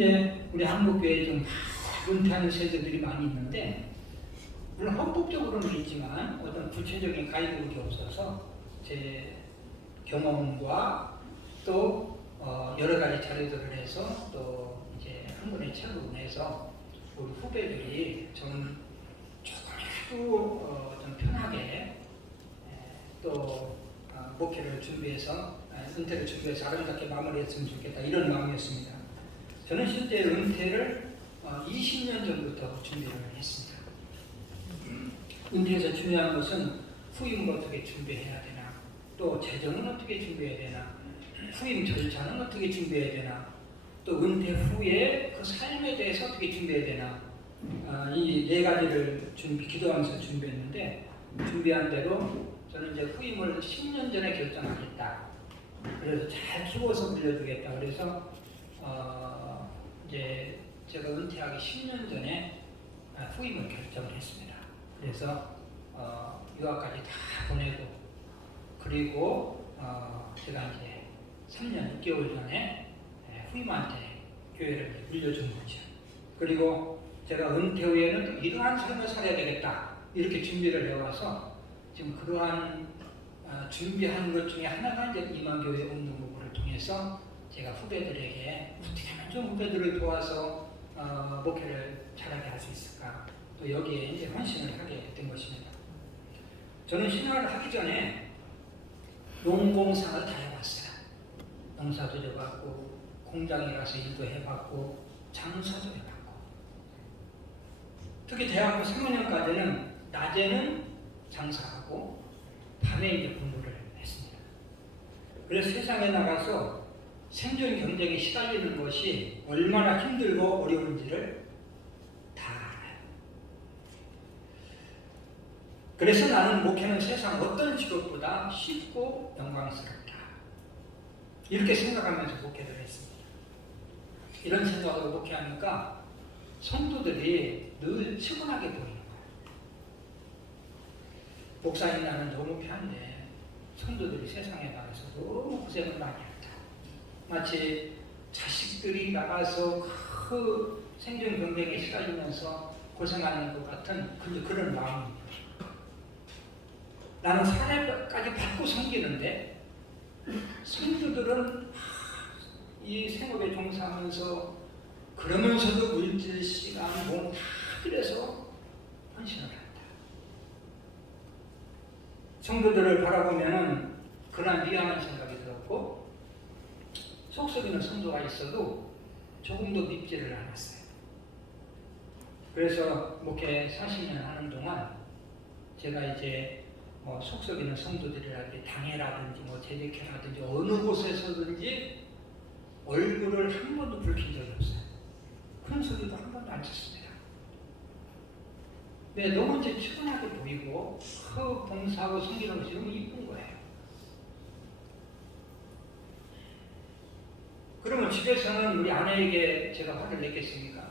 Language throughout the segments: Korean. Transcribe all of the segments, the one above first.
현재 우리 한국교회에 좀 은퇴하는 세대들이 많이 있는데, 물론 헌법적으로는 있지만 어떤 구체적인 가이드북이 없어서 제 경험과 또 여러 가지 자료들을 해서 또 이제 한 권의 책으로 내서 우리 후배들이 좀 조금이라도 좀 편하게 또 목회를 준비해서 은퇴를 준비해서 아름답게 마무리했으면 좋겠다, 이런 마음이었습니다. 저는 실제 은퇴를 20년 전부터 준비를 했습니다. 은퇴에서 중요한 것은 후임을 어떻게 준비해야 되나, 또 재정은 어떻게 준비해야 되나, 후임 절차는 어떻게 준비해야 되나, 또 은퇴 후에 그 삶에 대해서 어떻게 준비해야 되나, 이 네 가지를 기도하면서 준비했는데, 준비한 대로 저는 이제 후임을 10년 전에 결정하겠다. 그래서 잘 키워서 물려주겠다. 그래서 이제 제가 은퇴하기 10년 전에 후임을 결정을 했습니다. 그래서 유학까지 다 보내고, 그리고 제가 이제 3년 6개월 전에 후임한테 교회를 물려준 거죠. 그리고 제가 은퇴 후에는 또 이러한 삶을 살아야 되겠다, 이렇게 준비를 해와서 지금 그러한 준비한 것 중에 하나가 이제 이만교회 운동부를 통해서 제가 후배들에게 어떻게 하면 좀 후배들을 도와서 목회를 잘하게 할 수 있을까, 또 여기에 이제 헌신을 하게 된 것입니다. 저는 신학을 하기 전에 농공상을 다 해봤어요. 농사도 해봤고, 공장에 가서 일도 해봤고, 장사도 해봤고, 특히 대학교 3학년까지는 낮에는 장사하고 밤에 이제 공부를 했습니다. 그래서 세상에 나가서 생존 경쟁에 시달리는 것이 얼마나 힘들고 어려운지를 다 알아요. 그래서 나는 목회는 세상 어떤 직업보다 쉽고 영광스럽다, 이렇게 생각하면서 목회를 했습니다. 이런 생각으로 목회하니까 성도들이 늘 측은하게 보이는 거예요. 목사님, 나는 너무 편한데 성도들이 세상에 나가서 너무 고생을 많이 한다. 마치 자식들이 나가서 그 생존 경쟁에 시달리면서 고생하는 것 같은 그런 마음입니다. 나는 사례까지 받고 섬기는데 성도들은 이 생업에 종사하면서 그러면서도 물질, 시간, 돈 다 들여서 헌신을 한다. 성도들을 바라보면 그런 미안한 생각이 들었고, 속썩이는 성도가 있어도 조금도 밉지를 않았어요. 그래서 목회 40년 하는 동안 제가 이제 속썩이는 성도들이라든지 당회라든지 재직회라든지 어느 곳에서든지 얼굴을 한 번도 붉힌 적이 없어요. 큰 소리도 한 번도 안 쳤습니다. 네, 너무 이제 측은하게 보이고 그 봉사하고 섬기는 것이 너무 이쁜 거예요. 그러면 집에서는 우리 아내에게 제가 화를 냈겠습니까?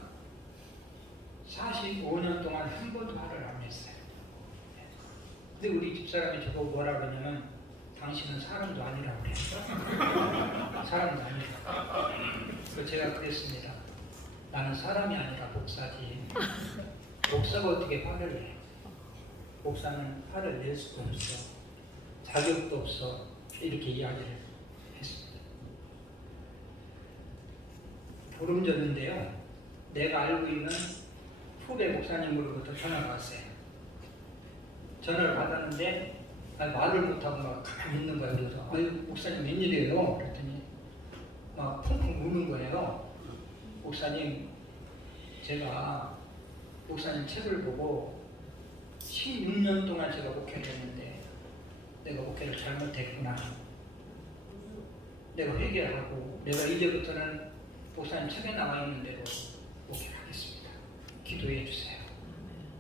45년 동안 한 번도 화를 안 냈어요. 근데 우리 집사람이 저보고 뭐라 그러냐면, 당신은 사람도 아니라고 그래요. 사람도 아니라고. 그래서 제가 그랬습니다. 나는 사람이 아니라 목사지. 목사가 어떻게 화를 내? 목사는 화를 낼 수도 없어. 자격도 없어. 이렇게 이야기를 했습니다. 보름 전인데요, 내가 알고 있는 후배 목사님으로부터 전화가 왔어요. 전화를 받았는데 말을 못하고 막 가만히 있는 거예요. 그래서 아유, 목사님 웬일이에요? 그랬더니 막 펑펑 우는 거예요. 목사님, 제가 목사님 책을 보고 16년 동안 제가 목회를 했는데 내가 목회를 잘못했구나. 내가 회개를 하고 내가 이제부터는 목사님 책에 나와 있는 대로 목회를 하겠습니다. 기도해 주세요.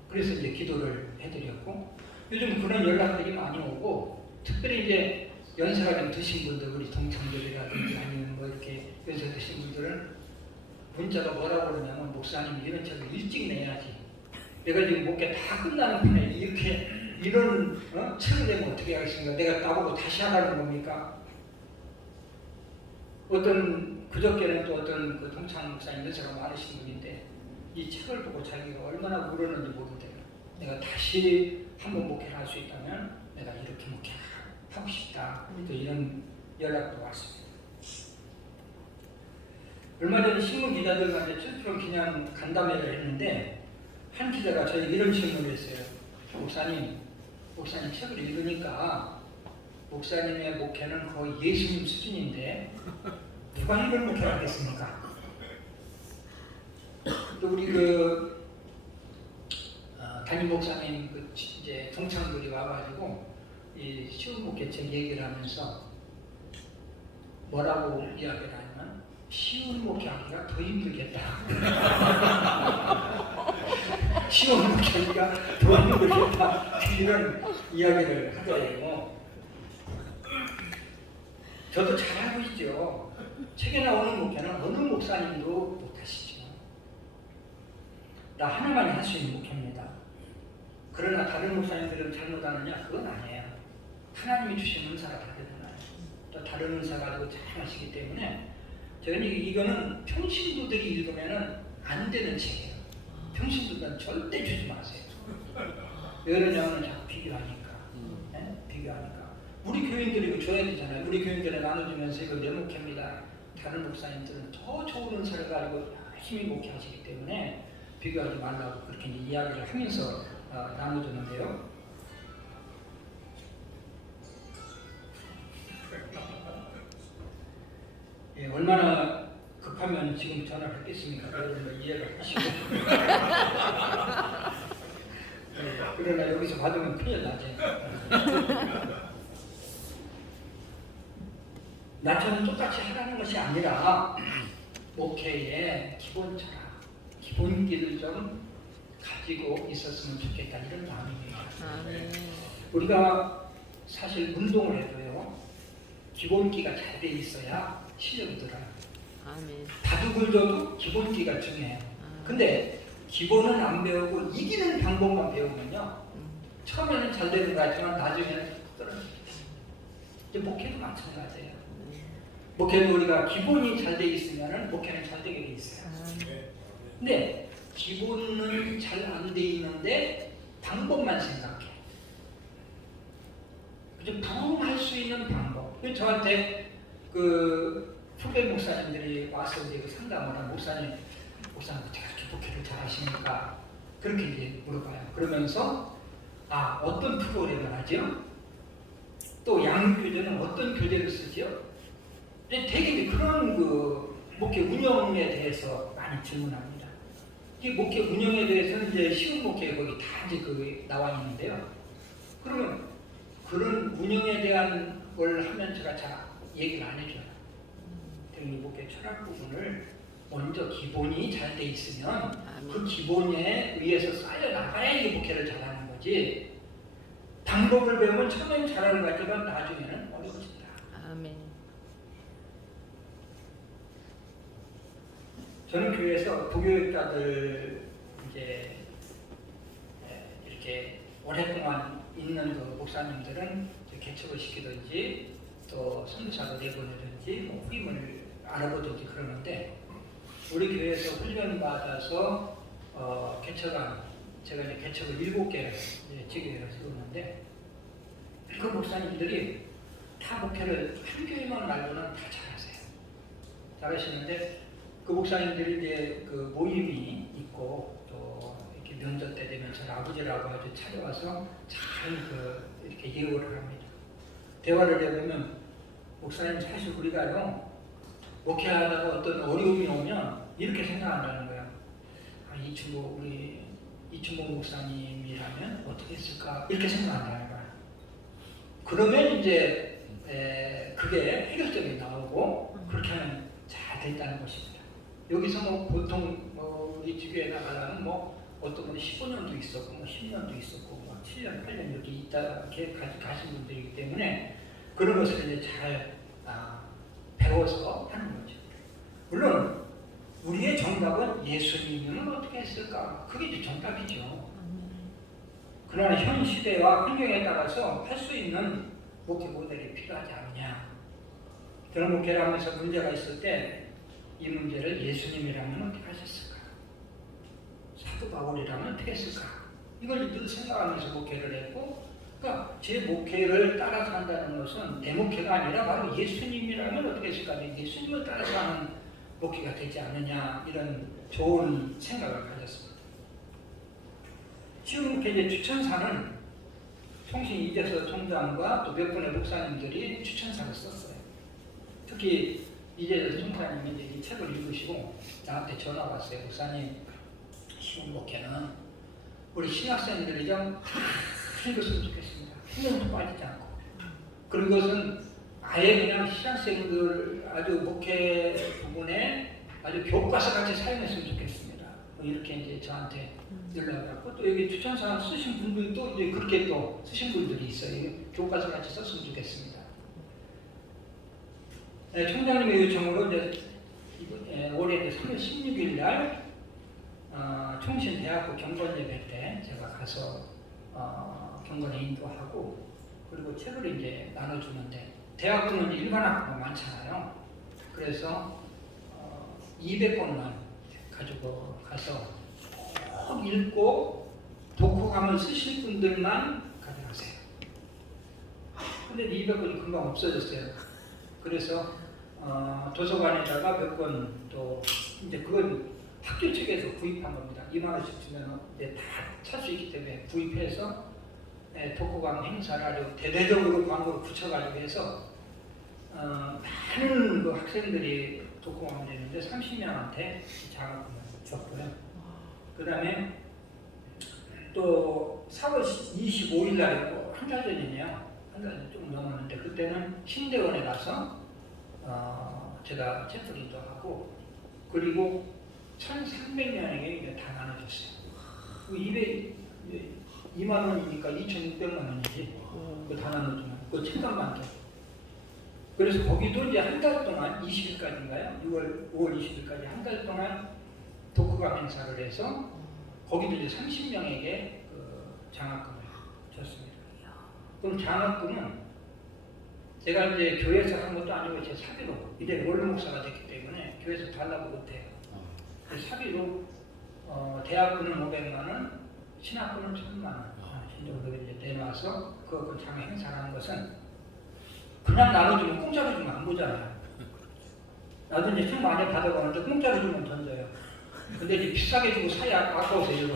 그래서 이제 기도를 해드렸고, 요즘 그런 연락들이 많이 오고, 특별히 이제 연세가 좀 드신 분들, 우리 동창들이라든지 아니면 이렇게 연세 드신 분들은 문자가 뭐라고 그러냐면, 목사님 이런 책을 일찍 내야지. 내가 지금 목회 다 끝나는 판에 이런 책을 내면 어떻게 하겠습니까? 내가 나보고 다시 하라는 겁니까? 어떤 그저께는 또 어떤 그 동창 목사님 연세가 많으신 분인데 이 책을 보고 자기가 얼마나 울었는지 모르대요. 내가 다시 한번 목회를 할 수 있다면 내가 이렇게 목회하고 싶다. 또 이런 연락도 왔습니다. 얼마 전에 신문 기자들과 칠프롬 기념 간담회를 했는데 한 기자가 저에게 이런 질문을 했어요. 목사님 책을 읽으니까 목사님의 목회는 거의 예수님 수준인데 누가 이런 목회를 하겠습니까? 또 우리 담임 목사님 이제 동창들이 와가지고 이 쉬운 목회책 얘기를 하면서 뭐라고 이야기를 하냐면 쉬운 목회하기가 더 힘들겠다. 쉬운 목회하기가 더 힘들겠다. 이런 이야기를 하더라고요. 저도 잘 알고 있죠. 책에 나오는 목회는 어느 목사님도 못하시죠. 나 하나만이 할 수 있는 목회입니다. 그러나 다른 목사님들은 잘못하느냐? 그건 아니에요. 하나님이 주신 은사가 다르잖아요. 또 다른 은사 가지고 잘 하시기 때문에 저는 이거는 평신도들이 읽으면 안 되는 책이에요. 평신도들은 절대 주지 마세요. 왜 그러냐면 자꾸 비교하니까. 네? 비교하니까. 우리 교인들이 이거 줘야 되잖아요. 우리 교인들에 나눠주면서 이거 내 목회입니다. 다른 목사님들은 더 좋은 은사를 가지고 힘이 목회하시기 때문에 비교하지 말라고 그렇게 이야기를 하면서 나눠주는데요. 예, 얼마나 급하면 지금 전화를 했겠습니까? 여러분들 이해를 하시고. 예, 그러나 여기서 받으면 큰일 나지. 나처럼 똑같이 하라는 것이 아니라 목회의 기본 철학, 기본기를 좀 가지고 있었으면 좋겠다 이런 마음입니다. 우리가 사실 운동을 해도요 기본기가 잘 돼 있어야 실력이 들어요. 바둑을 둬도 기본기가 중요해요. 근데 기본은 안 배우고 이기는 방법만 배우면요 처음에는 잘 되는 거 같지만 나중에는 떨어져요. 이제 목회도 마찬가지예요. 목회는 우리가 기본이 잘 돼 있으면 목회는 잘 되게 돼 있어요. 근데 기본은 잘 안 돼 있는데 방법만 생각해. 부흥할 수 있는 방법. 저한테 그 후배 목사님들이 와서 이제 상담을 한 목사님 어떻게 목회를 잘 하십니까? 그렇게 이제 물어봐요. 그러면서 어떤 프로그램을 하죠? 또 양육교재는 어떤 교재를 쓰죠? 되게 그런 목회 운영에 대해서 많이 질문합니다. 이 목회 운영에 대해서는 이제 쉬운 목회 거기 다 이제 나와 있는데요. 그러면 그런 운영에 대한 걸 하면 제가 잘 얘기를 안 해줘요. 이 목회 철학 부분을 먼저 기본이 잘 돼 있으면 그 기본에 의해서 쌓여 나가야 이 목회를 잘하는 거지. 방법을 배우면 처음에는 잘하는 것 같지만 나중에는 어려워진다. 아멘. 저는 교회에서 부교육자들 이제 이렇게 오랫동안 있는 그 목사님들은 개척을 시키든지 또 선교사로 내보내든지 후임을 알아보든지 그러는데 우리 교회에서 훈련 받아서 개척한 제가 이제 개척을 7개를 지교회를 세웠는데 그 목사님들이 다 목회를 한 교회만 말고는 다 잘하세요. 잘하시는데 그 목사님들이 이제 그 모임이 있고 또 이렇게 명절 때 되면 저희 아버지라고 아주 찾아와서 잘 이렇게 예우를 합니다. 대화를 해보면 목사님 사실 우리가요 목회하다가 어떤 어려움이 오면 이렇게 생각한다는 거예요. 우리 이춘복 목사님이라면 어떻게 했을까 이렇게 생각한다는 거예요. 그러면 이제 그게 해결점이 나오고 그렇게 하면 잘 됐다는 것입니다. 여기서 보통 우리 지교에 나가려면 어떤 분이 15년도 있었고 10년도 있었고 7년, 8년 이렇게 이렇게 가신 분들이기 때문에 그런 것을 이제 잘 배워서 하는 거죠. 물론 우리의 정답은 예수님은 어떻게 했을까? 그게 이제 정답이죠. 그러나 현 시대와 환경에 따라서 할 수 있는 목회 모델이 필요하지 않느냐. 그런 목회를 하면서 문제가 있을 때 이 문제를 예수님이라면 어떻게 하셨을까? 사도 바울이라면 어떻게 했을까? 이걸 늘 생각하면서 목회를 했고, 그러니까 제 목회를 따라서 한다는 것은 내 목회가 아니라 바로 예수님이라면 어떻게 했을까? 예수님을 따라서 하는 목회가 되지 않느냐, 이런 좋은 생각을 가졌습니다. 지금 이제 추천사는 통신 이재서 총장과 또 몇 분의 목사님들이 추천사를 썼어요. 특히 이재서 총장님이 이제 이 책을 읽으시고 나한테 전화 왔어요. 목사님, 시험 목회는 우리 신학생들이 좀 읽었으면 좋겠습니다. 한 명도 빠지지 않고. 그런 것은 아예 그냥 신학생들 아주 목회 부분에 아주 교과서 같이 사용했으면 좋겠습니다. 이렇게 이제 저한테 연락을 받고, 또 여기 추천사 쓰신 분들이 또 이제 그렇게 또 쓰신 분들이 있어요. 교과서 같이 썼으면 좋겠습니다. 네, 총장님의 요청으로 이제 올해 3월 16일 날 총신대학교 경건 예배 때 제가 가서 경건에 인도하고, 그리고 책을 이제 나눠주는데, 대학교는 일반 학교가 많잖아요. 그래서 200권만 가지고 가서 꼭 읽고 독후감을 쓰실 분들만 가져가세요. 근데 200권이 금방 없어졌어요. 그래서 도서관에다가 몇 권 또 이제 그건 학교 측에서 구입한 겁니다. 2만 원씩 주면 이제 다 찰 수 있기 때문에 구입해서 독후감 행사를 아주 대대적으로 광고를 붙여가지고 해서 많은 그 학생들이 독후감을 내는데 30명한테 장학금을 줬고요. 그 다음에 또 4월 25일 날 한 달 전이네요. 한 달 좀 넘었는데, 그때는 신대원에 가서 제가 책을 인도하고, 그리고 1,300명에게 다 나눠줬어요. 2만 원이니까 2,600만 원이지. 그거 다 나눠주면 그 책값만 더. 그래서 거기도 이제 한 달 동안 20일까지인가요? 5월 20일까지 한 달 동안 독후감 행사를 해서 거기도 이제 30명에게 그 장학금을 줬습니다. 그럼 장학금은 제가 이제 교회에서 한 것도 아니고 제 사비로, 이제 원로 목사가 됐기 때문에 교회에서 달라고 못해요. 사비로 대학금은 500만 원, 신학금은 1,000만 원 정도 이제 내놔서 그 장학 행사를 하는 것은 그냥 나눠주면 공짜로 주면 안 보잖아요. 나도 이제 책 많이 받아가는데 공짜로 주면 던져요. 근데 이제 비싸게 주고 사야 아까워서 읽어.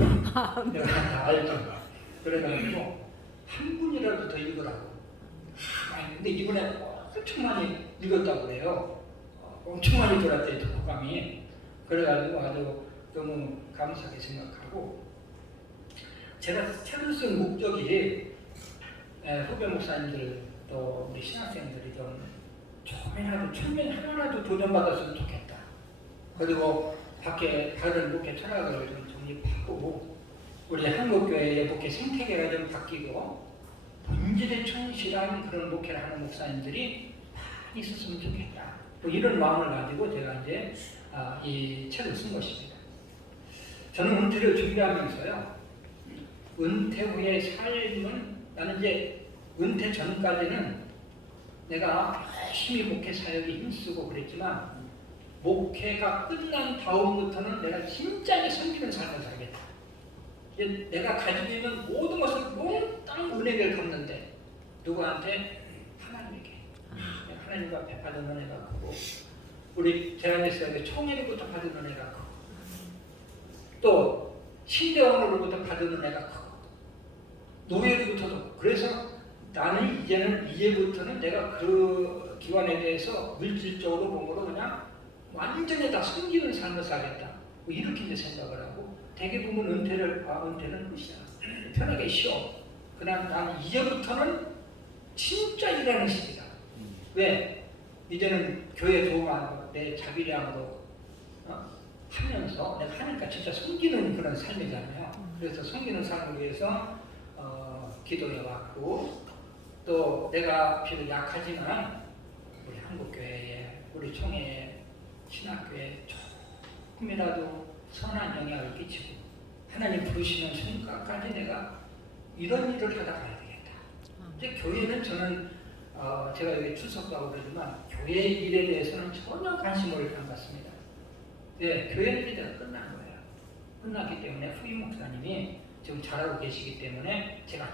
내가 다 알죠. 그래가지고 한 분이라도 더 읽으라고. 근데 이번에 엄청 많이 읽었다고 그래요. 엄청 많이 들었대요, 독후감이. 그래가지고 아주 너무 감사하게 생각하고, 제가 책을 쓴 목적이 후배 목사님들 또 우리 신학생들이 조금이라도 천명 하나라도 도전받았으면 좋겠다. 그리고 밖에 다른 목회 철학을 좀 정립하고, 우리 한국교회의 목회 생태계가 좀 바뀌고 본질에 충실한 그런 목회를 하는 목사님들이 많이 있었으면 좋겠다. 뭐 이런 마음을 가지고 제가 이제 이 책을 쓴 것입니다. 저는 은퇴를 준비하면서요, 은퇴 후의 삶은, 나는 이제 은퇴 전까지는 내가 열심히 목회 사역에 힘쓰고 그랬지만, 목회가 끝난 다음부터는 내가 진짜로 섬기는 삶을 살겠다. 이제 내가 가지고 있는 모든 것을 몽땅 은혜를 갚는데, 누구한테? 하나님에게. 하나님 앞에 받은 은혜가 크고, 우리 대한에서 총회로부터 받은 은혜가 크고, 또 신대원으로부터 받은 은혜가 크고, 노예로부터도. 그래서 나는 이제부터는 내가 그 기관에 대해서 물질적으로 몸으로 그냥 완전히 다 섬기는 삶을 살겠다. 뭐 이렇게 이제 생각을 하고, 대개 보면 은퇴는 끝이야. 편하게 쉬어. 그냥 나는 이제부터는 진짜 일하는 시기다. 왜? 이제는 교회 도움하고 내 자비량으로 하면서 내가 하니까 진짜 섬기는 그런 삶이잖아요. 그래서 섬기는 삶을 위해서 기도해왔고, 또 내가 비록 약하지만 우리 한국교회에, 우리 총회에, 신학교에 조금이라도 선한 영향을 끼치고 하나님 부르시는 순간까지 내가 이런 일을 하다 가야 되겠다. 근데 교회는 저는 제가 여기 출석하고 그러지만 교회 일에 대해서는 전혀 관심을 안 갖습니다. 네, 교회 리더가 끝난 거예요. 끝났기 때문에 후임 목사님이 지금 잘하고 계시기 때문에 제가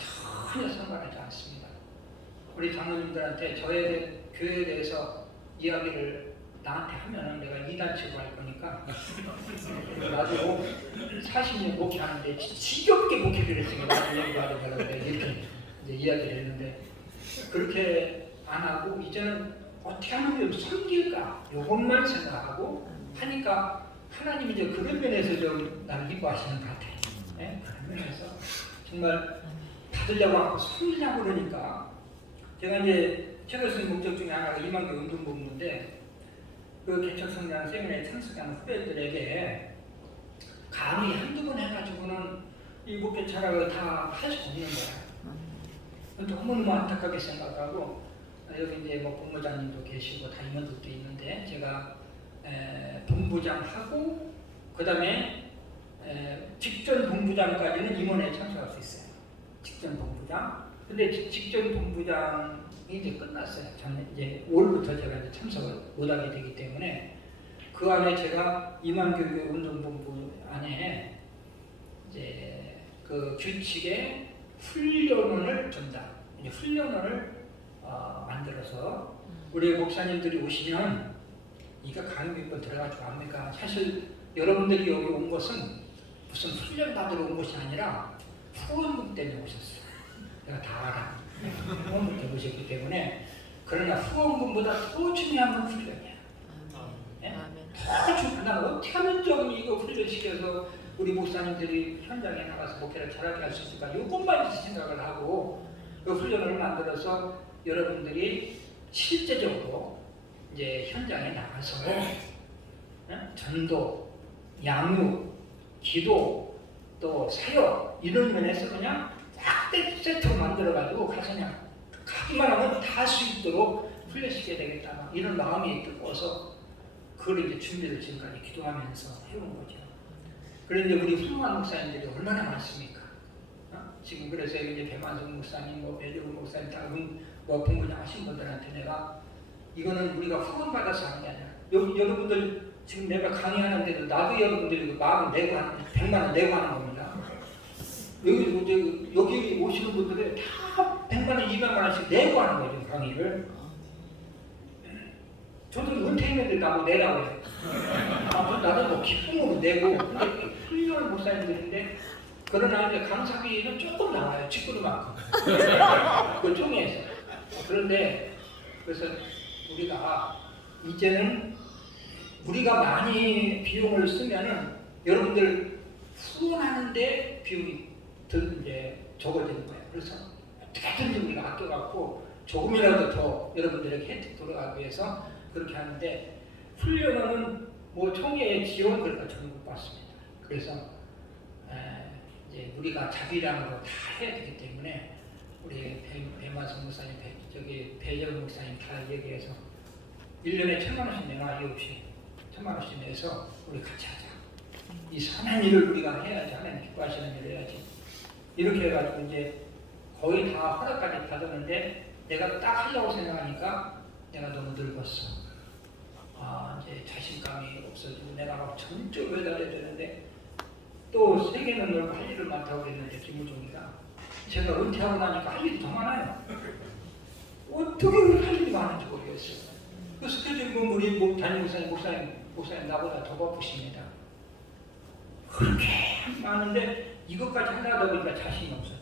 전혀 상관하지 않습니다. 우리 장로님들한테 교회에 대해서 이야기를 나한테 하면은 내가 이단치고 할 거니까 나도 40년 목회하는데 지겹게 목회를 했으니까 나도 얘기하려고 하는데 이렇게 이제 이야기를 했는데 그렇게 안 하고 이제는 어떻게 하면 섬길까 요것만 생각하고 하니까 하나님이 이제 그런 면에서 좀 나를 기뻐하시는 것 같아요. 네? 그런 면에서 정말 받으려고 하고 섬기려고 그러니까 제가 이제 책을 쓴 목적 중에 하나가 이만교 운동본부인데 그 개척성장 세미나에 참석하는 후배들에게 강의 한두 번 해가지고는 이 목회 철학을 다 할 수 없는 거야. 너무너무 안타깝게 생각하고 여기 이제 뭐 본부장님도 계시고 다 임원들도 있는데 제가 본부장하고 그 다음에 직전 본부장까지는 임원회에 참석할 수 있어요. 직전 본부장. 근데 직전 본부장이 이제 끝났어요. 저는 이제 5월부터 제가 이제 참석을 못하게 되기 때문에 그 안에 제가 이만교교 운동본부 안에 이제 그 규칙에 훈련원을 준다. 이제 훈련원을 만들어서 우리 목사님들이 오시면 이거 강의 몇 번 들어가지고 압니까? 사실 여러분들이 여기 온 것은 무슨 훈련 받으러 온 것이 아니라 후원금 때문에 오셨어요. 내가 다 알아. 후원금 때문에 오셨기 때문에 그러나 후원금보다 더 중요한 건 훈련이야. 네? 더 중요한 난 어떻게 하면 좀 이거 훈련시켜서 우리 목사님들이 현장에 나가서 목회를 잘하게 할 수 있을까? 이것만 생각을 하고 그 훈련을 만들어서 여러분들이 실제적으로 이제 현장에 나가서 전도, 양육, 기도, 또 사역 이런 면에서 그냥 딱 세트로 만들어가지고 가서 그냥 가기만 하면 다 할 수 있도록 훈련시켜야 되겠다 이런 마음이 뜨거워서 그걸 이제 준비를 지금까지 기도하면서 해온 거죠. 그런데 우리 훌륭한 목사님들이 얼마나 많습니까? 지금 그래서 이제 배만성 목사님, 뭐 배재훈 목사님, 다른 뭐 본부장 하신 분들한테 내가 이거는 우리가 후원 받아서 하는 게 아니라 여러분들 지금 내가 강의하는데도 나도 여러분들이 마음 내고 하는 100만 원 내고 하는 겁니다. 여기 오시는 분들은 다 100만 원, 200만 원씩 내고 하는 거죠 강의를. 저도 은퇴했는데 나도 내라고 해요. 나도 뭐 기쁨으로 내고 근데 훌륭한 목사님들인데 그러나 이제 강사비는 조금 나와요. 직구로만큼. 그 종이에서. 그런데 그래서 우리가 이제는 우리가 많이 비용을 쓰면은 여러분들 후원하는데 비용이 이제 적어지는 거예요. 그래서 어떻게든지 우리가 아껴갖고 조금이라도 더 여러분들에게 혜택 돌아가기 위해서 그렇게 하는데 훈련은 뭐 총회의 지원 그런 거 전혀 못 받습니다. 그래서 이제 우리가 자비량으로 다 해야 되기 때문에 우리 배만성 목사님, 배재훈 목사님 다 얘기해서 1년에 1,000만 원씩 내놔 이유 없이 1,000만 원씩 내서 우리 같이 하자. 이 선한 일을 우리가 해야지 하나님 기뻐하시는 일을 해야지. 이렇게 해가지고 이제 거의 다 허락까지 받았는데 내가 딱 하려고 생각하니까 내가 너무 늙었어. 이제 자신감이 없어지고 내가 막 전적으로 해달래야 되는데 또 세계는 넓고 할 일을 많다고 그랬는데 김우종이가 제가 은퇴하고 나니까 할 일이 더 많아요. 어떻게 할 일이 많은지 모르겠어요. 그 스케줄 보면 우리 담임 목사님 나보다 더 바쁘십니다. 그렇게 많은데 이것까지 하다 보니까 자신이 없어져.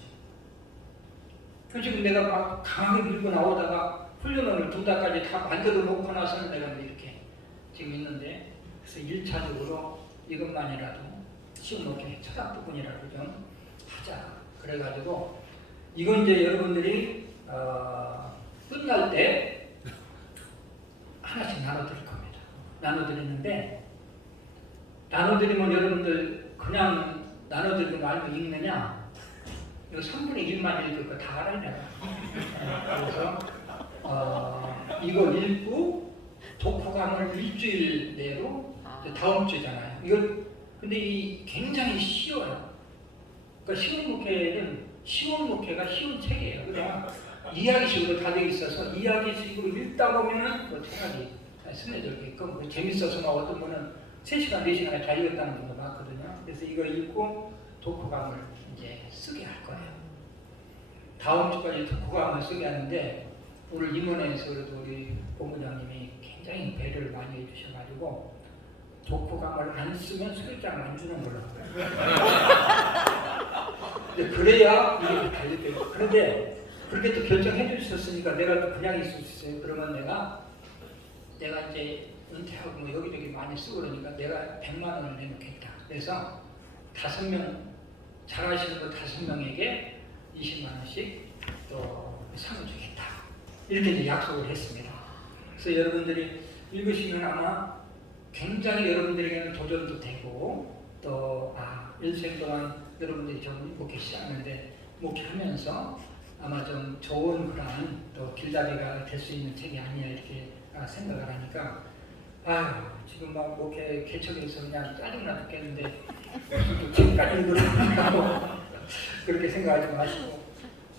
그 지금 내가 막 강하게 밀고 나오다가 훈련을 2달까지 다 만들어 놓고 나서는 내가 이렇게 지금 있는데 그래서 1차적으로 이것만이라도 시험 놓게 철학 부분이라도 좀 하자. 그래가지고 이건 이제 여러분들이 끝날 때 하나씩 나눠드릴 겁니다. 나눠드리는데 나눠드리면 여러분들 그냥 나눠드리고 말고 읽느냐? 이거 3분의 1만 읽을 거 다 알아야 돼요. 그래서 이거 읽고 독후감을 일주일 내로 다음 주잖아요. 이거 근데 이 굉장히 쉬워요. 그러니까 쉬운 목회가 쉬운 책이에요. 그냥 이야기식으로 다 되어 있어서 이야기식으로 읽다 보면은 뭐 생각이 스며들게끔 재밌어서 막 어떤 분은 3시간, 4시간에 다 읽었다는 분도 많거든요. 그래서 이걸 읽고 독후감을 이제 쓰게 할 거예요. 다음 주까지 독후감을 쓰게 하는데 오늘 임원회에서 그래도 우리 본부장님이 굉장히 배려를 많이 해주셔가지고 독후감을 안 쓰면 수료장을 안 주는 걸로 근데 그래야 이게 달려요. 그런데 그렇게 또 결정해 주셨으니까 내가 또 그냥 있을 수 있어요. 그러면 내가 이제 은퇴하고 뭐 여기저기 많이 쓰고 그러니까 내가 100만 원을 내놓겠다. 그래서 5명 잘하시는 분 5명에게 20만 원씩 또 상을 주겠다. 이렇게 이제 약속을 했습니다. 그래서 여러분들이 읽으시면 아마 굉장히 여러분들에게는 도전도 되고 또 일생 동안 여러분들이 좀 목회 시작하는데 목회하면서 아마 좀 좋은 그런 또 길잡이가 될 수 있는 책이 아니냐 이렇게 생각을 하니까 지금 막 목회 개척에서 그냥 짜증나 죽겠는데 또 책까지 읽으라고 그렇게 생각하지 마시고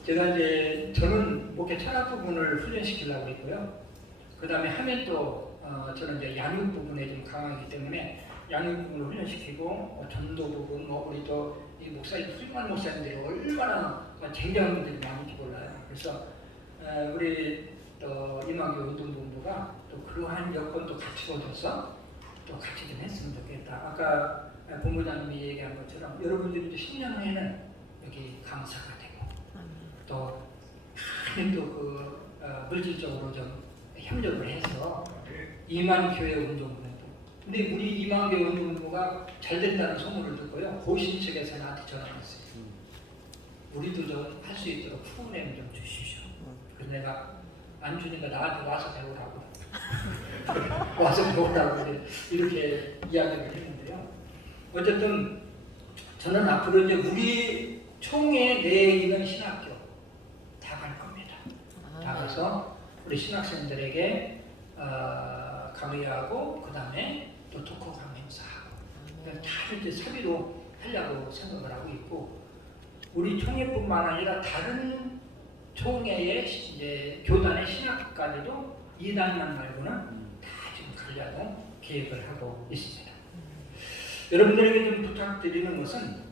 제가 이제 저는 목회 철학 부분을 훈련시키려고 했고요. 그 다음에 하면 또 저는 이제 양육 부분에 좀 강하기 때문에 양육 부분을 훈련시키고 전도 부분 우리 또 이 목사님 훌륭한 목사님들이 얼마나 쟁쟁한 분들이 많은지 몰라요. 그래서 우리 또 임학교 운동본부가 또 그러한 여건도 같이 얻어서 또 같이 좀 했으면 좋겠다. 아까 본부장님이 얘기한 것처럼 여러분들이 10년 후에는 여기 강사가 되고 또 많은 또 물질적으로 좀 협력을 해서 이만교회 운동본부. 근데 우리 이만교회 운동본부가 잘 된다는 소문을 듣고요. 고신 측에서 나한테 전화가 왔어요. 우리도 좀 할 수 있도록 프로그램 좀 주십시오. 그래서 내가 안 주니까 나한테 와서 배우라고. 와서 배우라고 이렇게 이야기를 했는데요. 어쨌든 저는 앞으로 이제 우리 총회 내에 있는 신학교 다 갈 겁니다. 다 가서 우리 신학생들에게 강의하고 그 다음에 또 독후감 행사하고 다 이제 사비로 하려고 생각을 하고 있고 우리 총회뿐만 아니라 다른 총회의 이제 교단의 신학까지도 이단만 말고는 다 지금 가려고 계획을 하고 있습니다. 여러분들에게 좀 부탁드리는 것은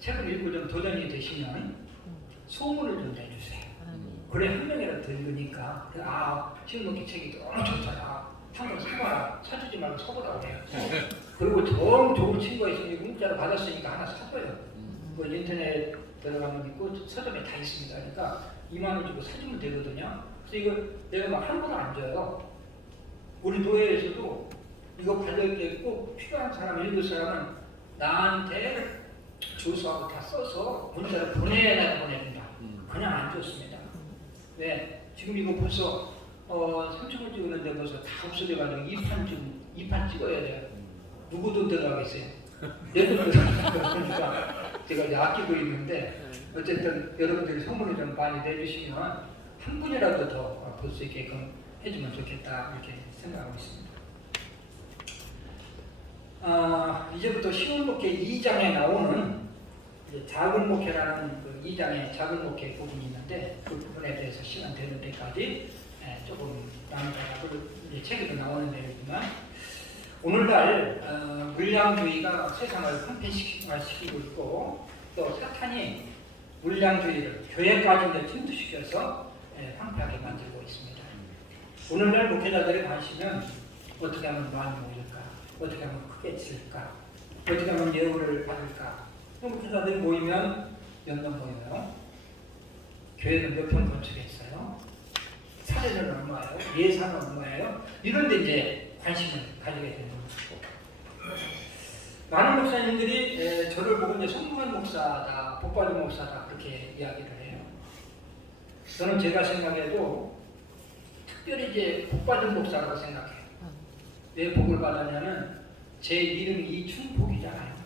책을 읽고 좀 도전이 되시면 소문을 좀 내주세요. 그래 한 명이라도 더 읽으니까 신문기 책이 너무 좋잖아. 한번 사봐라. 사주지 말고 사보라고 해요. 그리고 정 좋은 친구가 있으니 문자를 받았으니까 하나 사줘요. 뭐 인터넷 들어가면 있고 서점에 다 있습니다. 그러니까 2만 원 주고 사주면 되거든요. 그래서 이거 내가 막 함부로 안 줘요. 우리 노예에서도 이거 발려있게 꼭 필요한 사람 읽을 사람은 나한테 주소하고 다 써서 문자를 보내준다. 그냥 안 줬습니다. 왜? 지금 이거 벌써 3층을 찍었는데 벌써 다 없어져가지고 2판 찍어야 돼요. 누구도 들어가겠어요. 내도 들어가니까 제가 이제 아끼고 있는데 어쨌든 여러분들이 선물을 좀 많이 내주시면 한 분이라도 더 볼 수 있게끔 해주면 좋겠다 이렇게 생각하고 있습니다. 이제부터 시온 목회 2장에 나오는 작은 목회라는 그 2장의 작은 목회 부분이 있는데 그 부분에 대해서 시간 되는 데까지 조금 나누다가 책에도 나오는 내용이지만 오늘날 물량주의가 세상을 황폐시키고 있고 또 사탄이 물량주의를 교회까지 침투시켜서 황폐하게 만들고 있습니다. 오늘날 목회자들이 가시면 어떻게 하면 많이 모일까? 어떻게 하면 크게 칠까? 어떻게 하면 예우를 받을까? 목회자들이 모이면 몇 명 모여요? 교회는 몇 평 건축했어요? 사례는 얼마예요? 예산은 얼마예요? 이런 데 이제 관심을 가지게 되는 거죠. 많은 목사님들이 저를 보고 이제 성공한 목사다, 복받은 목사다 그렇게 이야기를 해요. 저는 제가 생각해도 특별히 이제 복받은 목사라고 생각해요. 왜 복을 받았냐면 제 이름이 이춘복이잖아요.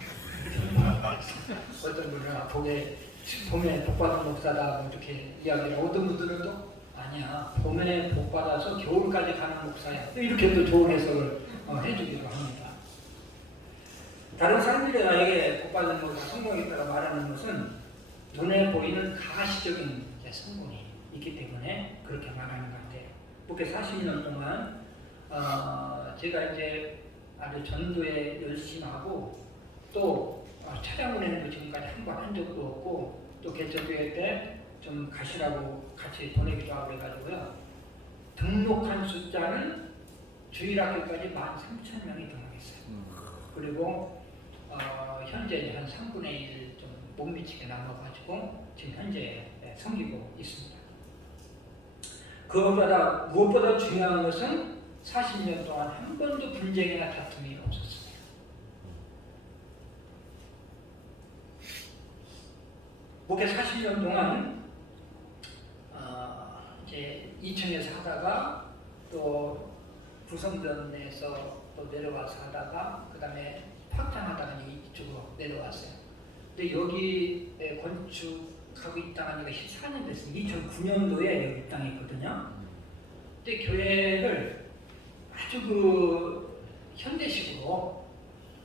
어떤 분은 봄에 복받은 목사다 뭐 이렇게 이야기하고 어떤 분들은 또 아니야 봄에 복받아서 겨울까지 가는 목사야 이렇게 또 좋은 해석을 해주기도 합니다. 다른 사람들이 나에게 복받은 목사 성공했다고 말하는 것은 눈에 보이는 가시적인 성공이 있기 때문에 그렇게 말하는 것 같아요. 목회 40년 동안 제가 이제 아주 전도에 열심하고 또 찾아보내는 거 지금까지 한 번 한 적도 없고 또 개척교회 때 좀 가시라고 같이 보내기도 하고 해가지고요. 등록한 숫자는 주일학교까지 13,000명이 등록했어요. 그리고 현재 한 3분의 1 좀 못 미치게 남아가지고 지금 현재 섬기고 있습니다. 그것보다 무엇보다 중요한 것은 40년 동안 한 번도 분쟁이나 다툼이 없었습니다. 목회 40년 동안 이제 2층에서 하다가 또 구성전에서 또 내려와서 하다가 그 다음에 확장하다가 이쪽으로 내려왔어요. 근데 여기 건축하고 있다가 14년 됐어요. 2009년도에 여기 입당했거든요. 근데 교회를 아주 그 현대식으로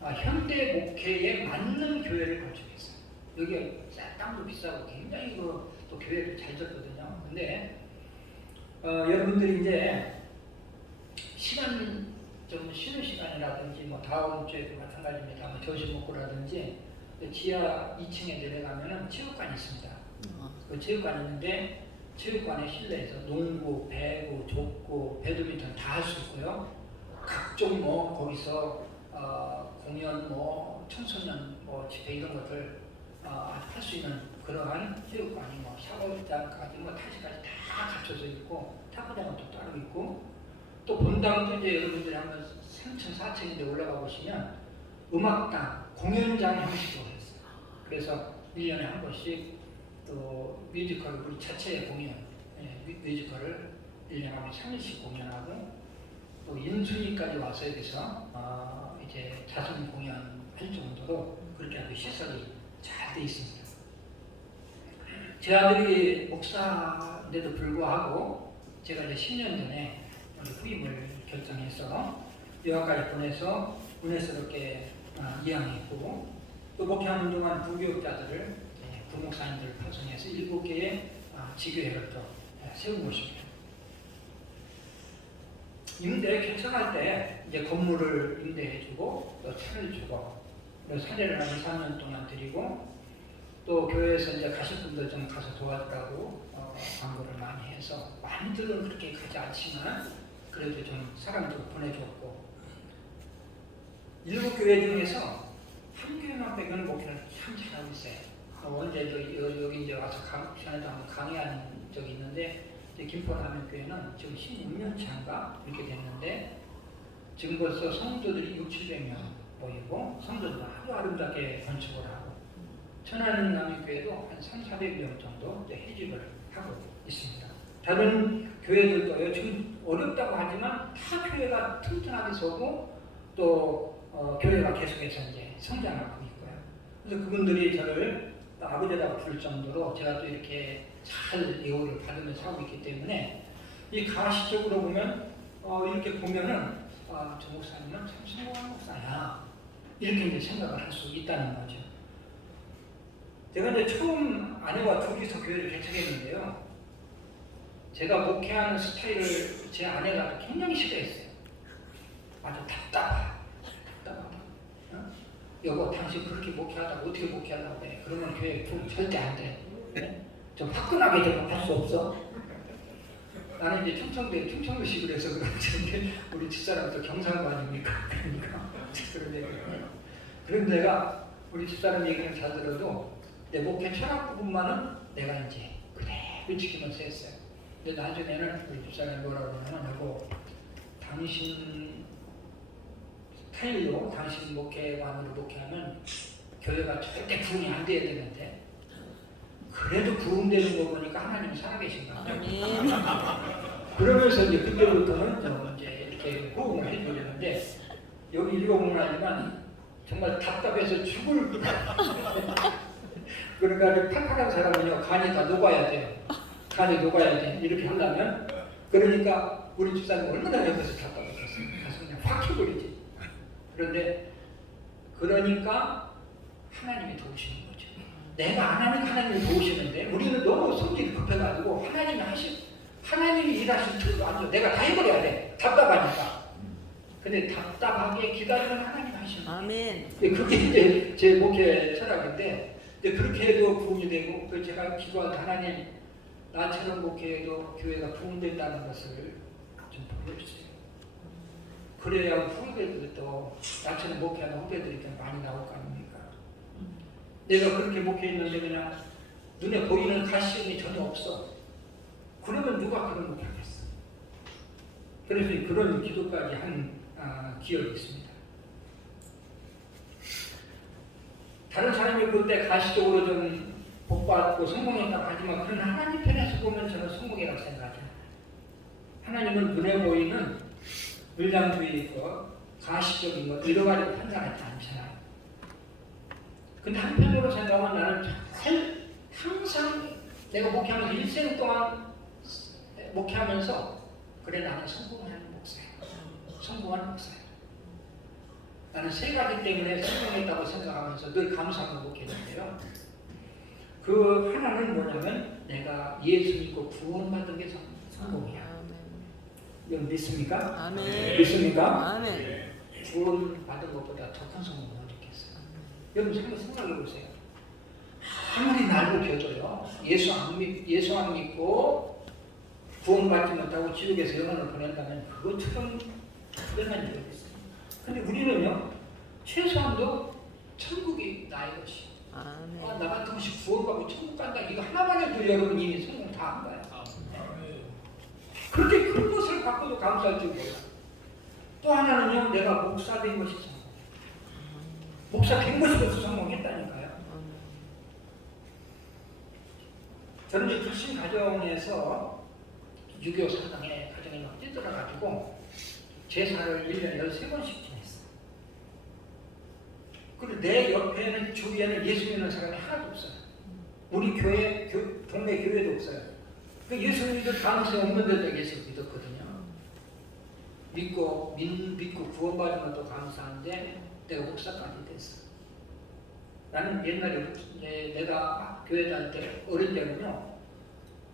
현대 목회에 맞는 교회를 건축했어요. 여기 땅도 비싸고 굉장히 또 교회를 잘 졌거든요. 근데 여러분들이 이제 시간 좀 쉬는 시간이라든지 뭐 다음 주에도 마찬가지입니다. 뭐 점심 먹고라든지 지하 2층에 내려가면은 체육관이 있습니다. 그 체육관이 있는데 체육관의 실내에서 농구, 배구, 족구, 배드민턴 다 할 수 있고요. 각종 뭐 거기서 공연, 뭐 청소년 뭐 집회 이런 것들 할 수 있는 그러한 체육관이 뭐 샤워장까지 뭐 타지까지 다 갖춰져 있고 탁구장은 또 따로 있고 또 본당도 이제 여러분들이 한번 3층, 4층인데 올라가 보시면 음악당, 공연장 형식으로 했어요. 그래서 1년에 한 번씩 또 뮤지컬 우리 자체의 공연, 뮤지컬을 1년에 한 번 3일씩 공연하고 또 인순이까지 와서 여기서 이제 자선 공연할 정도로 그렇게 아주 시설이 잘 돼 있습니다. 제 아들이 목사인데도 불구하고 제가 이제 10년 전에 후임을 결정해서 유학까지 보내서 은혜스럽게 이양했고 또 목회하는 동안 부교육자들을 부목사님들을 파송해서 7개의 지교회를 또 세운 것입니다. 임대 결정할 때 이제 건물을 임대해주고 또 차를 주고 또 사례를 한 2, 3년 동안 드리고 또 교회에서 이제 가실 분들 좀 가서 도와주라고 광고를 많이 해서 많이들은 그렇게 가지 않지만 그래도 좀 사람들 보내줬고 7교회 중에서 한 교회만 빼고는 목회를 참 잘하고 있어요. 언제도 여기 이제 와서 전에도 한번 강의한 적이 있는데 김포라면교회는 지금 16년 차인가 이렇게 됐는데 지금 벌써 성도들이 600~700명 모이고 성도들은 아주 아름답게 건축을 하고 천안남교회도 한 300~400명 정도 해집을 하고 있습니다. 다른 교회들도요 지금 어렵다고 하지만 타 교회가 튼튼하게 서고 또 교회가 계속해서 이제 성장하고 있고요. 그래서 그분들이 저를 아버지라고 부를 정도로 제가 또 이렇게 잘 예우를 받으면서 하고 있기 때문에 이 가시적으로 보면 이렇게 보면은 저 목사님은 참 성공한 목사야 이렇게 이제 생각을 할 수 있다는 거죠. 제가 이제 처음 아내와 둘이서 교회를 개척했는데요. 제가 목회하는 스타일을 제 아내가 굉장히 싫어했어요. 아주 답답하다. 여보, 당신 그렇게 목회하다가 어떻게 목회하려고 해? 그러면 교회 절대 안 돼. 네? 좀 화끈하게 대답할 수 없어? 나는 이제 충청도식으로 해서 그런지 우리 집사람도 경상도 아닙니까? 그러니까 그런 얘기를 그런데 내가 우리 집사람 얘기를 잘 들어도 내 목회 철학 부분만은 내가 이제 그대로 지키면서 했어요. 근데 나중에는 우리 집사람이 뭐라고 하냐면 여보, 당신 스타일로 당신 목회관으로 목회하면 교회가 절대 부흥이 안 돼야 되는데 그래도 부흥되는 거 보니까 하나님이 살아계신가 그러면서 이제 그때부터는 이제 이렇게 호응을 해주려는데 여기 읽어보면 알지만 정말 답답해서 죽을 그러니까 팔팔한 사람은요 간이 다 녹아야 돼요. 간이 녹아야 돼. 이렇게 하려면 그러니까 우리 집사님 얼마나 옆에서 답답했겠어요. 가서 그냥 확 켜버리지. 그런데 그러니까 하나님이 도우시는 거죠. 내가 안 하니까 하나님이 도우시는데 우리는 너무 성질이 급해가지고 하나님이 일하실 틈도 안 줘. 내가 다 해버려야 돼. 답답하니까. 근데 답답하게 기다리는 하나님 하시는 거예요. 아멘. 그게 이제 제 목회 철학인데, 그렇게 해도 부흥이 되고, 제가 기도한 하나님, 나처럼 목회해도 교회가 부흥된다는 것을 좀 보여주세요. 그래야 후배들도 나처럼 목회하는 후배들이 좀 많이 나올 거 아닙니까? 내가 그렇게 목회했는데 그냥 눈에 보이는 가시움이 전혀 없어. 그러면 누가 그런 목회 하겠어? 그래서 그런 기도까지 한 기억이 있습니다. 다른 사람이 그때 가시적으로 좀 복받고 성공했다고 하지만 그런 하나님 편에서 보면 저는 성공이라고 생각해요. 하나님은 눈에 보이는 물량주의 것, 가시적인 것 이런 가지고 판단하지 않잖아요. 근데 한편으로 생각하면 나는 항상 내가 목회하면서 일생 동안 목회하면서 그래 나는 성공하는 목사야. 성공하는 목사야. 나는 세 가지 때문에 성공했다고 생각하면서 늘 감사하고 목회했는데요. 그 하나는 뭐냐면 내가 예수 믿고 구원받은 게 성공이야. 여러분 믿습니까? 아멘. 믿습니까? 아멘. 구원받은 것보다 더 큰 성공은 어디 있겠어요? 여러분 생각해 보세요. 아무리 날 먹여줘요. 예수 안 믿고 구원받지 못하고 지옥에서 영혼을 보낸다면 그것처럼 불행한 일이 있어요. 근데 우리는요, 최소한도 천국이 나의 것이. 아멘. 나 같은 것이 구원받고 천국 간다. 이거 하나만 해도 여러분 이미 성공 다 한 거야. 그렇게 큰 것을 갖고도 감사할 줄 몰라. 또 하나는요, 내가 목사 된 것이 성공. 목사 된 것이 벌써 성공했다니까요. 저는 이제 불신 가정에서 유교 사상에 가정에 막 뛰들어가지고 제사를 1년에 13번씩 지냈어요. 그리고 내 옆에는 주위에는 예수 믿는 사람이 하나도 없어요. 우리 교회, 동네 교회도 없어요. 그 예수 믿을 가능성이 없는데도 예수 믿었거든요. 믿고 구원받은 것도 감사한데 내가 목사까지 됐어. 나는 옛날에 내가 교회 다닐 때 어릴 때는요,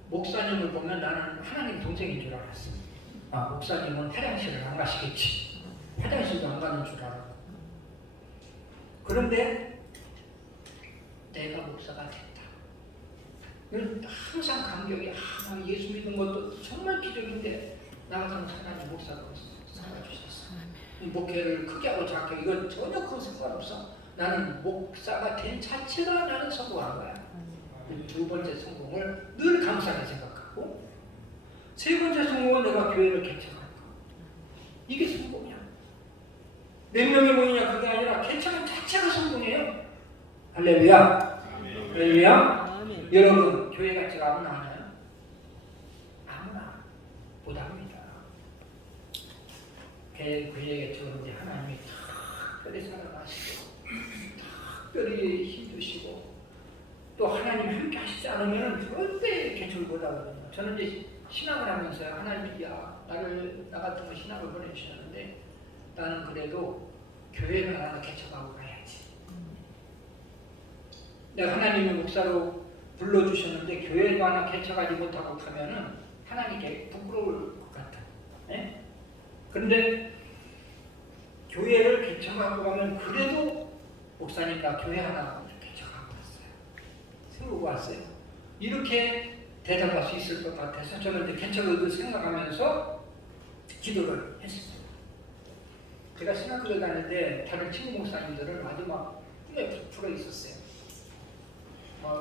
목사님을 보면 나는 하나님 동생인 줄 알았어. 목사님은 화장실을 안 가시겠지. 화장실도 안 가는 줄 알았고. 그런데 내가 목사가 됐다. 항상 감격이, 예수 믿는 것도 정말 기적인데 나 같은 하나님 목사가 살아주셨어. 목회를 크게 하고 작게 하고 이건 전혀 그런 상관없어. 나는 목사가 된 자체가 나는 성공한 거야. 두 번째 성공을 늘 감사하게 생각하고, 세 번째 성공은 내가 교회를 개척할 거. 이게 성공이야. 몇 명이 모이냐 그게 아니라 개척은 자체가 성공이에요. 할렐루야. 할렐루야. 여러분 교회 가치가 아무나 하나요? 아무나 못합니다. 교회 개척은 이제 하나님이 특별히 사랑하시고 특별히 힘주시고 또 하나님이 함께 하시지 않으면 절대 개척을 못하거든요. 저는 이제 신학을 하면서요, 하나님이 나 같은 거 신학을 보내주셨는데 나는 그래도 교회를 하나 개척하고 가야지. 내가 하나님의 목사로 불러주셨는데 교회도 하나 개척하지 못하고 가면은 하나님께 부끄러울 것 같아. 네? 그런데 교회를 개척하고 가면 그래도 목사님 나 교회 하나 개척하고 왔어요. 세우고 왔어요. 이렇게 대답할 수 있을 것 같아서 저는 이제 개척을 생각하면서 기도를 했습니다. 제가 신학교를 다닐 때 다른 친구 목사님들은 아주 막 꿈에 부풀어 있었어요.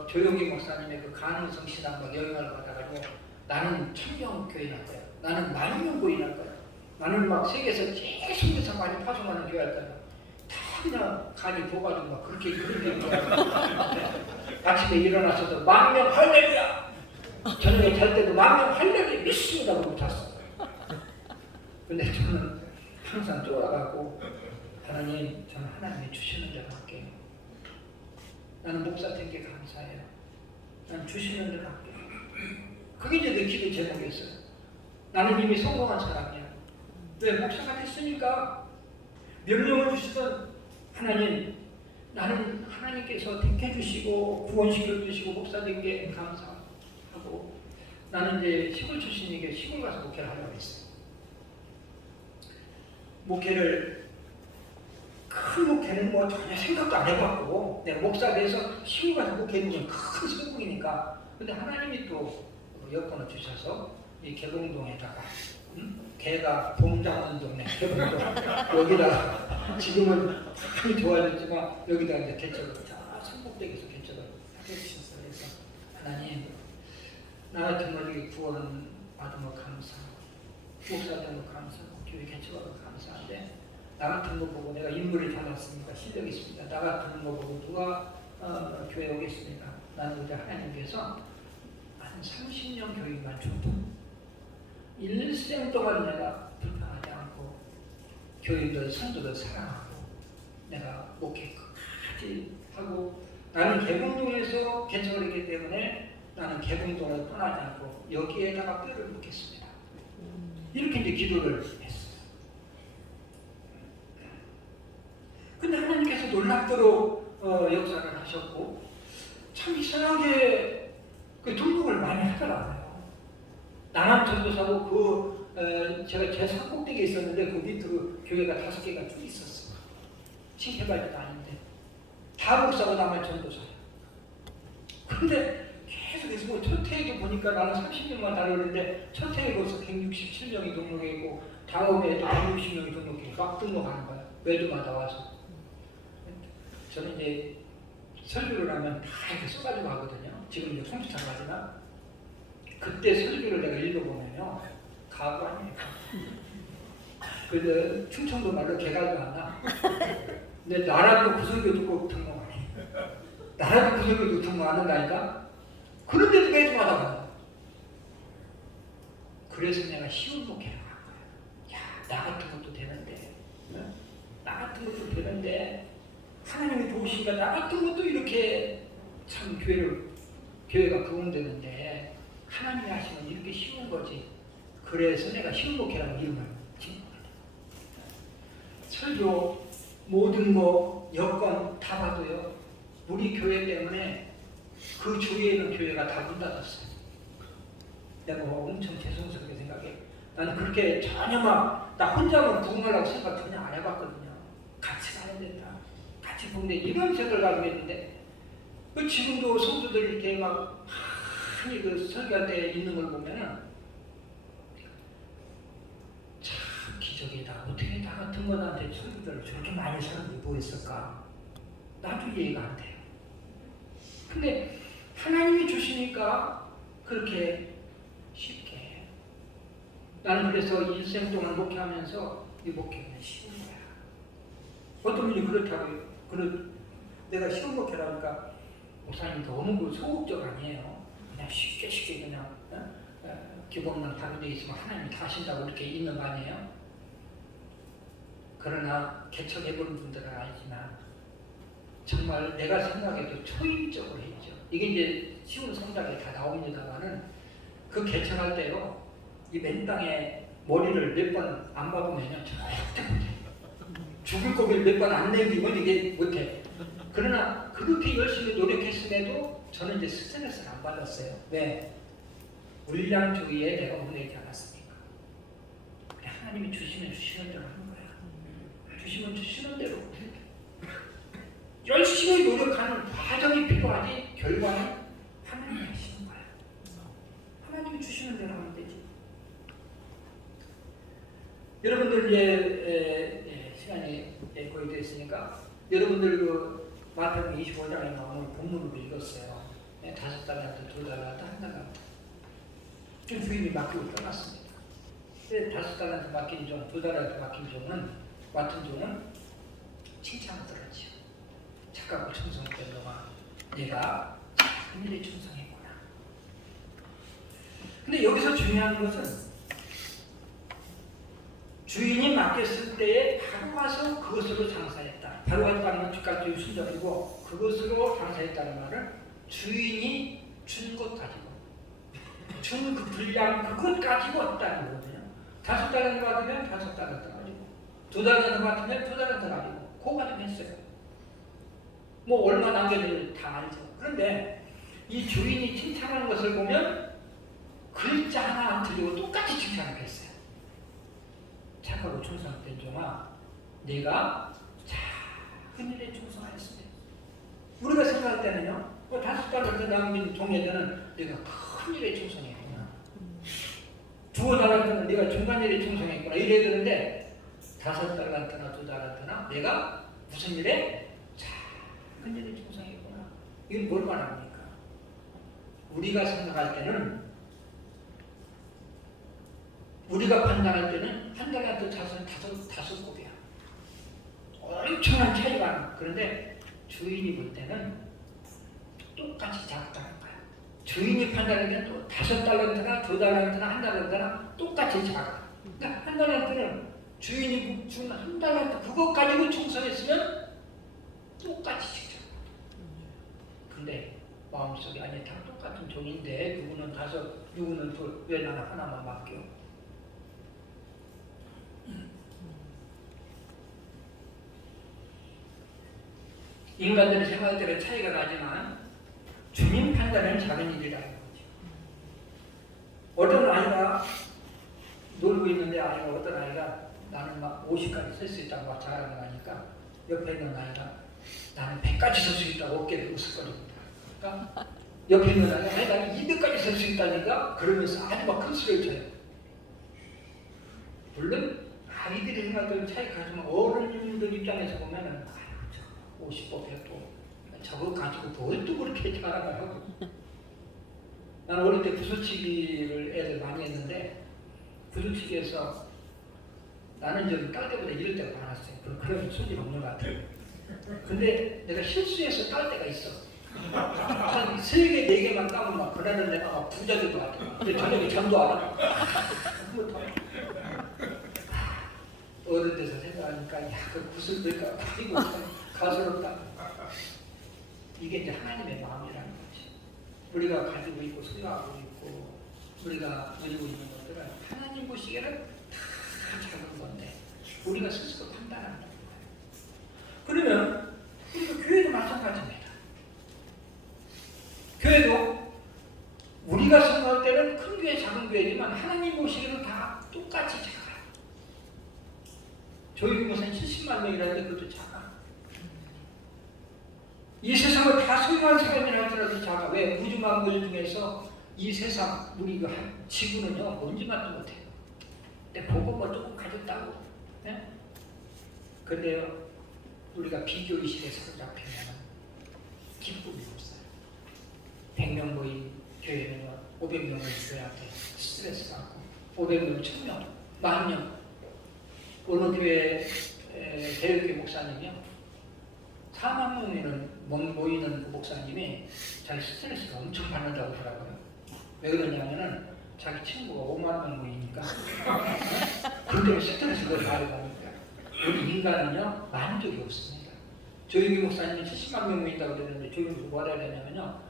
조용기 목사님의 그 가능성 신앙과 여행을 받아가지고 나는 1000명 교회 날 거야. 나는 10,000명 교회 날 거야. 나는 막 세계에서 제일 선교사 많이 파송하는 교회 할 거야. 다 그냥 간이 보가지고 막 그렇게 아침에 일어나서도 10,000명 할렐루야. 저녁에 잘 때도 10,000명 할렐루야 믿습니다 그러고 잤어. 근데 저는 항상 쫄아가고 하나님 저는 하나님이 주시는 대로 할게요. 나는 목사 된 게 감사해요. 나는 주시는 대로 할게요. 그게 이제 내 기도 제목이었어요. 나는 이미 성공한 사람이야. 왜 목사가 됐으니까 명령을 주시던 하나님, 나는 하나님께서 택해주시고 구원시켜주시고 목사 된 게 감사하고 나는 이제 시골 출신이게 시골 가서 목회를 하려고 했어요. 목회를 큰 목회는 뭐 전혀 생각도 안 해봤고 내가 목사 돼서 시골 가서 목회는 건 큰 성공이니까. 근데 하나님이 또 여건을 주셔서 이 개봉동에다가 개가 봄 잡는 동네 개봉동 여기다 지금은 많이 좋아졌지만 여기다 이제 개척을 다 성북대에서 개척을 하게 주셨어요. 그래서 하나님 나 같은 걸 구원 받으면 감사하고 목사 되면 감사하고 교회 개척하면 감사한데 나 같은 거 보고 내가 인물이 달랐으니까 실력이 있습니다. 나 같은 거 보고 누가 교회 오겠습니까? 나는 이제 하나님께서 한 30년 교육만 줘도 일생 동안 내가 불평하지 않고 교인들, 성도들 사랑하고 내가 목회까지 하고 나는 개봉동에서 개척을 했기 때문에 나는 개봉동을 떠나지 않고 여기에다가 뼈를 묻겠습니다. 이렇게 이제 기도를 했어요. 근데 하나님께서 놀랍도록 역사를 하셨고 참 이상하게 그 등록을 많이 하더라고요. 남한 전도사고 제가 제 산꼭대기에 있었는데 그 밑으로 교회가 5개가 쭉 있었어요. 칭패발도 아닌데 다 목사고 남한 전도사예요. 근데 계속해서 뭐 첫 해에도 보니까 나는 30명만 다녔는데 첫 해에 벌써 167명이 등록해 있고 다음에도 160명이 등록해 막 등록하는 거예요. 매주마다 와서. 저는 이제 설교를 하면 다 이렇게 써가지고 하거든요. 지금 이제 컴퓨터 가지나 그때 설교를 내가 읽어보면요 가구 아닙니까? 그래서 충청도 말로 개가도 안 나. 근데 나라도 그 설교 듣고 등록 안 해. 나라도 그 설교 듣고 안 한다니까? 그런데도 매주마다 가요. 그래서 내가 쉬운 목회를 한 거야. 야, 나 같은 것도 되는데, 나 같은 것도 되는데 하나님이 도우시니까 나 같은 것도 이렇게 참 교회가 부흥되는데 하나님이 하시면 이렇게 쉬운 거지. 그래서 내가 쉬운 목회라고 이름을 지은 거예요. 설교 모든 거 여건 다 봐도요. 우리 교회 때문에 그 주위에 있는 교회가 다 문 닫았어요. 내가 엄청 죄송스럽게 생각해. 나는 그렇게 전혀 나 혼자만 부흥하려고 생각 전혀 안 해봤거든요. 같이 가야 된다. 같이 부흥돼 이런 생각을 가지고 있는데 지금도 성도들 이렇게 막 많이 그 설교할 때 있는 걸 보면은 참 기적이다. 어떻게 나 같은 분한테 설교를 저렇게 많이 사람들이 모였을까? 나도 이해가 안 돼요. 근데 하나님이 주시니까 그렇게 쉽게 나는 그래서 일생 동안 목회하면서 이 목회는 쉬운 거야. 어떤 분이 그렇다고요. 내가 쉬운 목회라니까 목사님 너무 그 소극적 아니에요. 그냥 쉽게 그냥 기본만 다루돼 있으면 하나님이 다 하신다고 이렇게 있는 거 아니에요? 그러나 개척해보는 분들은 알지만 정말 내가 생각해도 초인적으로 했죠. 이게 이제 쉬운 성장에 다 나옵니다만은 그 개척할 때요 이 맨땅에 머리를 몇 번 안 박으면요 절대 못해. 죽을 고비를 몇 번 안 내리면 이게 못해. 그러나 그렇게 열심히 노력했음에도 저는 이제 스트레스를 안 받았어요. 왜? 물량주의에 내가 운행하지 않았으니까. 하나님이 주시면 주시는 대로 하는 거야. 주시면 주시는 대로. 열심히 노력하는 과정이 필요하지 결과는 하나님이 하시는 거야. 하나님이 주시는 대로 하면 되지. 여러분들 이제 시간이 거의 됐으니까 여러분들 그 마태복음 25장에 나오는 본문으로 읽었어요. 5달란트, 2달란트, 1달란트. 주인이 맡기고 떠났습니다. 5달란트 맡긴 종, 2달란트 맡긴 종은 맡은 종은 칭찬을 들었지요. 착하고 충성된 놈아, 내가 작은 일에 충성했구나. 근데 여기서 중요한 것은 주인이 맡겼을 때에 바로 와서 그것으로 장사했다. 바로 왔다는 건 주가주의 순적이고 그것으로 장사했다는 말은 주인이 준 것 가지고 준 그 분량 그것 가지고 왔다는 거거든요. 5달란트 받으면 5달란트 가지고 2달란트 받으면 2달란트 가지고 그거 가지고 했어요. 뭐 얼마 남겨졌는지 다 알죠. 그런데 이 주인이 칭찬하는 것을 보면 글자 하나 안 틀리고 똑같이 칭찬을 했어요. 참 착하고 충성된 종아, 내가 작은 일에 충성하였습니다. 우리가 생각할 때는요, 5달란트 남긴 종에게는 내가 큰 일에 충성했구나. 2달란트는 내가 중간 일에 충성했구나. 이래야 되는데 5달란트나 2달란트나 내가 무슨 일에? 작은 일에 충성했구나. 이건 뭘 말합니까? 우리가 생각할 때는, 우리가 판단할 때는 1달란트 차수는 5곱이야. 엄청난 차이가 나. 그런데 주인이 볼 때는 똑같이 작다는 거야. 주인이 판단할 때는 또 5달란트나 2달란트나 1달란트나 똑같이 작아. 그러니까 1달란트는 주인이 준 1달란트 그것 가지고 충성했으면 똑같이 지켜. 근데 마음속에 아니 다 똑같은 종인데 누구는 5, 누구는 2, 왜 나는 하나만 맡겨? 인간들이 생각할 때는 차이가 나지만 주님 판단은 작은 일이라는 거죠. 어떤 아이가 놀고 있는데 어떤 아이가 나는 막 50까지 쓸 수 있다고 막 자랑을 하니까 옆에 있는 아이가 나는 100까지 쓸 수 있다고 어깨를 으쓱거립니다. 그러니까 옆에 있는 아이가 나는 200까지 쓸 수 있다니까 그러면서 아주 막 큰 소리를 쳐요. 물론 아이들이 생각하는 차이가 가지만 어른들 입장에서 보면은 50도 100도 저거 가지고 뭘 또 그렇게 자랑을 하고. 나는 어릴 때 구슬치기를 애들 많이 했는데 구슬치기에서 나는 좀 딸 때보다 이럴 때가 많았어요. 그런 소질이 없는 것 같아요. 근데 내가 실수해서 딸 때가 있어. 한 3개, 4개만 따면 막 그날은 내가 막 부자 될 것 같아. 근데 저녁에 잠도 안 하고. 어른 돼서 생각하니까 그 구슬 될까 이거 참 가스럽다. 이게 이제 하나님의 마음이라는 거지. 우리가 가지고 있고 소유하고 있고 우리가 누리고 있는 것들은 하나님 보시기에는 다 작은 건데 우리가 스스로 판단한다는 거예요. 그러면 우리가 교회도 마찬가지입니다. 교회도 우리가 생각할 때는 큰 교회 작은 교회지만 하나님 보시기에는 다 똑같이 작아요. 조이교무사는 70만 명이라는데 그것도 작아. 이 세상을 다 소유한 사람이라 할지라도 작아. 왜? 우주만물 중에서 이 세상 우리 지구는요 뭔지만도 못해요. 근데 그것만 조금 가졌다고. 네? 근데요 우리가 비교의식에 사로잡히면 기쁨이 없어요. 100명 모인 교회는 500명을 교회한테 스트레스 받고 500명, 1000명, 10,000명. 어느 교회 대학교 목사님이요 4만 명이 모이는 그 목사님이 자기 스트레스가 엄청 받는다고 하더라고요. 왜 그러냐면은 자기 친구가 5만 명 모이니까 그런데 스트레스가 많이 받으니까. 우리 인간은요 만족이 없습니다. 조용기 목사님이 70만 명 모인다고 그랬는데 조용기 뭐라 해야 되냐면요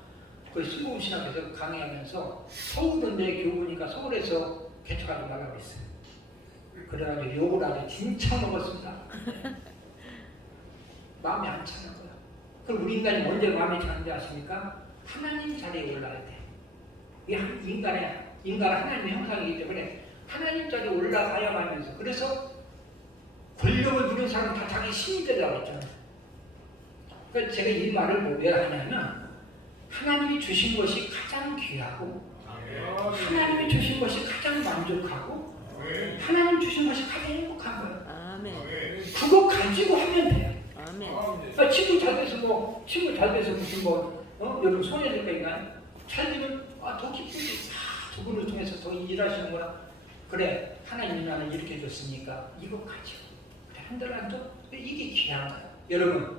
그 신공신학에서 강의하면서 서울대 교보니까 서울에서 개척하지 말라고 했어요. 그래가지고 욕을 아주 진짜 먹었습니다. 마음이 안 차는 거야. 그럼 우리 인간이 언제 마음이 차는지 아십니까? 하나님 자리에 올라야 돼. 인간은 하나님의 형상이기 때문에 하나님 자리에 올라가야 하면서 그래서 권력을 누린 사람은 다 자기 신이 되라고 했잖아요. 그러니까 제가 이 말을 왜 하냐면 하나님이 주신 것이 가장 귀하고 하나님이 주신 것이 가장 만족하고 하나님 주신 것이 가장 행복한 거예요. 아멘. 그거 가지고 하면 돼요. 아멘. 그러니까 친구 잘 돼서 무슨 여러분 손해될 거 있나요? 잘 되면 더 기쁘지. 두 분을 통해서 더 일하시는구나. 그래 하나님이 나는 이렇게 해줬으니까 이거 가지고 그래 한 달란트 이게 귀한 거예요. 여러분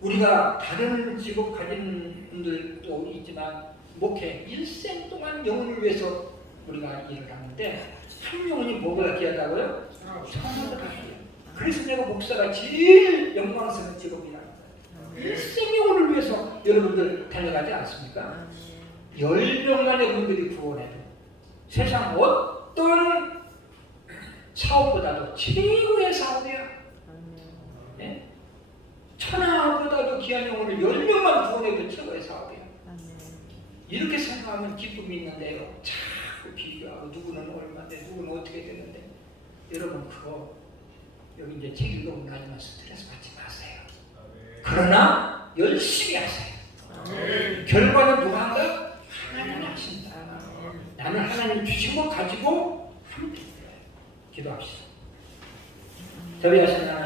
우리가 다른 직업 가진 분들도 있지만 목회 일생 동안 영혼을 위해서 우리가 일을 하는데 한 영혼이 뭐보다 귀하다고요? 천하보다 귀해요. 그래서 내가 목사가 제일 영광스러운 직업이라는 거예요. 일생 영혼을 위해서 여러분들 달려가지 않습니까? 10명만의 분들이 구원해도 세상 어떤 사업보다도 최고의 사업이야. 네? 천하보다도 귀한 영혼을 10명만 구원해도 최고의 사업이야. 이렇게 생각하면 기쁨이 있는데요. 자꾸 비교하고 누구는 얼마인데 누구는 어떻게 되는데 여러분 그거 여기 이제 책 읽어보고 나지만 스트레스 받지 마세요. 그러나 열심히 하세요. 결과는 누가 한다? 하나님이 하신다. 나는 하나님 주신 것 가지고 하면 됩니다. 기도합시다. 자비하신 하나님